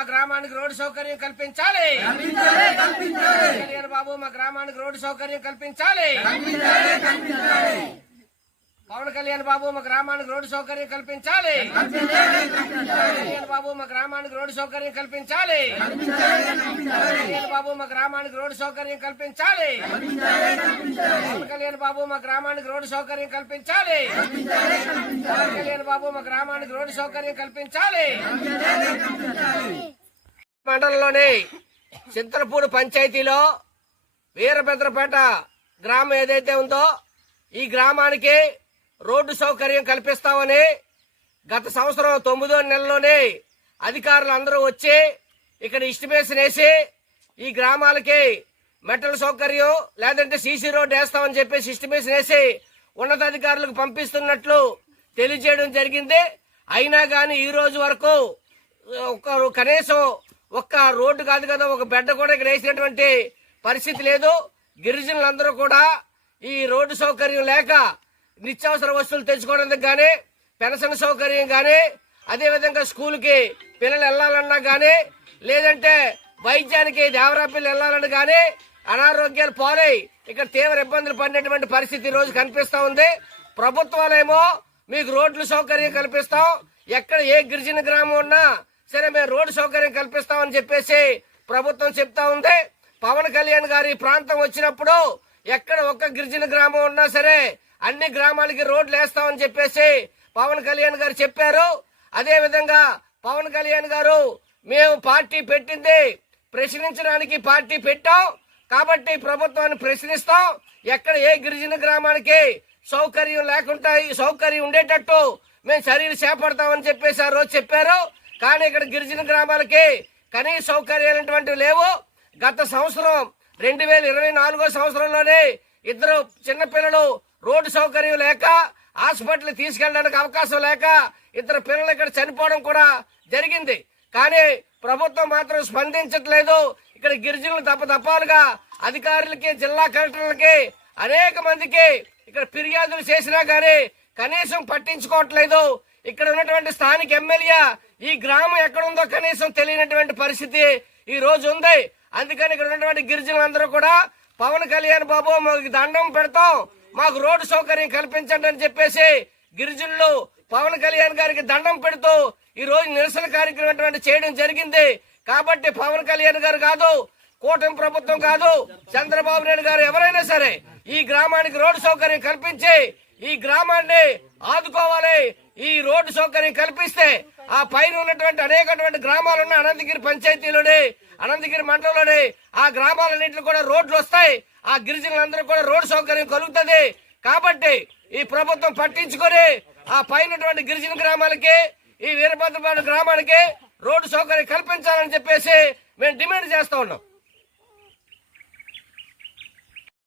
మా గ్రామానికి రోడ్డు సౌకర్యం కల్పించాలి. కళ్యాణ్ బాబు మా గ్రామానికి రోడ్డు సౌకర్యం కల్పించాలి. పవన్ కళ్యాణ్ బాబు మా గ్రామానికి రోడ్డు సౌకర్యం కల్పించాలి. కళ్యాణ్ బాబు మా గ్రామానికి రోడ్డు సౌకర్యం కల్పించాలి. కళ్యాణ్ బాబు మా గ్రామానికి రోడ్డు సౌకర్యం కల్పించాలి. పవన్ కళ్యాణ్ బాబు మా గ్రామానికి రోడ్డు సౌకర్యం కల్పించాలి. పవన్ కళ్యాణ్ బాబు మా గ్రామానికి రోడ్డు సౌకర్యం కల్పించాలి. మండలంలోని చింతలపూడి పంచాయతీలో వీరభద్రపేట గ్రామం ఏదైతే ఉందో ఈ గ్రామానికి రోడ్డు సౌకర్యం కల్పిస్తామని గత సంవత్సరం 9వ నెలలోనే అధికారులు అందరూ వచ్చి ఇక్కడ ఎస్టిమేషన్ వేసి ఈ గ్రామాలకి మెటల్ సౌకర్యం లేదంటే సీసీ రోడ్డు వేస్తామని చెప్పేసి ఎస్టిమేషన్ వేసి ఉన్నతాధికారులకు పంపిస్తున్నట్లు తెలియజేయడం జరిగింది. అయినా కానీ ఈ రోజు వరకు కనీసం ఒక్క రోడ్డు కాదు కదా, ఒక బెడ్ కూడా ఇక్కడ వేసినటువంటి పరిస్థితి లేదు. గిరిజనులందరూ కూడా ఈ రోడ్డు సౌకర్యం లేక నిత్యావసర వస్తువులు తెచ్చుకోవడానికి గానీ, పెన్షన్ సౌకర్యం గానీ, అదేవిధంగా స్కూల్కి పిల్లలు వెళ్లాలన్నా గానీ, లేదంటే వైద్యానికి దేవరాపల్లి వెళ్లాలని గానీ అనారోగ్యాలు పాలై ఇక్కడ తీవ్ర ఇబ్బందులు పడినటువంటి పరిస్థితి ఈ రోజు కనిపిస్తా ఉంది. ప్రభుత్వాలేమో మీకు రోడ్లు సౌకర్యం కల్పిస్తాం, ఎక్కడ ఏ గిరిజన గ్రామం ఉన్నా సరే మేము రోడ్డు సౌకర్యం కల్పిస్తామని చెప్పేసి ప్రభుత్వం చెప్తా ఉంది. పవన్ కళ్యాణ్ గారి ప్రాంతం వచ్చినప్పుడు ఎక్కడ ఒక్క గిరిజన గ్రామం ఉన్నా సరే అన్ని గ్రామాలకి రోడ్లు వేస్తామని చెప్పేసి పవన్ కళ్యాణ్ గారు చెప్పారు. అదే విధంగా పవన్ కళ్యాణ్ గారు మేము పార్టీ పెట్టింది ప్రశ్నించడానికి పార్టీ పెట్టాం కాబట్టి ప్రభుత్వాన్ని ప్రశ్నిస్తాం, ఎక్కడ ఏ గిరిజన గ్రామానికి సౌకర్యం లేకుండా సౌకర్యం ఉండేటట్టు మేము చర్యలు చేపడతామని చెప్పేసి ఆ రోజు చెప్పారు. కానీ ఇక్కడ గిరిజన గ్రామాలకి కనీస సౌకర్యాలు లేవు. గత సంవత్సరం 2024 సంవత్సరంలోనే ఇద్దరు చిన్నపిల్లలు రోడ్డు సౌకర్యం లేక హాస్పిటల్ తీసుకెళ్ళడానికి అవకాశం లేక ఇద్దరు పిల్లలు ఇక్కడ చనిపోవడం కూడా జరిగింది. కానీ ప్రభుత్వం మాత్రం స్పందించట్లేదు. ఇక్కడ గిరిజనులు తప్పతప్పాలుగా అధికారులకి జిల్లా కలెక్టర్లకి అనేక మందికి ఇక్కడ ఫిర్యాదులు చేసినా గానీ కనీసం పట్టించుకోవట్లేదు. ఇక్కడ ఉన్నటువంటి స్థానిక ఎమ్మెల్యే ఈ గ్రామం ఎక్కడుందో కనీసం తెలియనటువంటి పరిస్థితి ఈ రోజు ఉంది. అందుకని ఇక్కడ ఉన్నటువంటి గిరిజనులందరూ కూడా పవన్ కళ్యాణ్ బాబు మాకు దండం పెడతాం, మాకు రోడ్డు సౌకర్యం కల్పించండి అని చెప్పేసి గిరిజనులు పవన్ కళ్యాణ్ గారికి దండం పెడుతూ ఈ రోజు నిరసన కార్యక్రమం చేయడం జరిగింది. కాబట్టి పవన్ కళ్యాణ్ గారు కాదు, కూటమి ప్రభుత్వం కాదు, చంద్రబాబు నాయుడు గారు ఎవరైనా సరే ఈ గ్రామానికి రోడ్డు సౌకర్యం కల్పించి ఈ గ్రామాన్ని ఆదుకోవాలి. ఈ రోడ్డు సౌకర్యం కల్పిస్తే ఆ పైన ఉన్నటువంటి అనేకటువంటి గ్రామాలున్న అనంతగిరి పంచాయతీలోని అనంతగిరి మండలంలోని ఆ గ్రామాలన్నింటిలో కూడా రోడ్లు వస్తాయి. ఆ గిరిజనులందరూ కూడా రోడ్డు సౌకర్యం కలుగుతుంది. కాబట్టి ఈ ప్రభుత్వం పట్టించుకొని ఆ పైన గిరిజన గ్రామాలకి ఈ వీరభద్రపేట గ్రామానికి రోడ్డు సౌకర్యం కల్పించాలని చెప్పేసి మేము డిమాండ్ చేస్తా ఉన్నాం.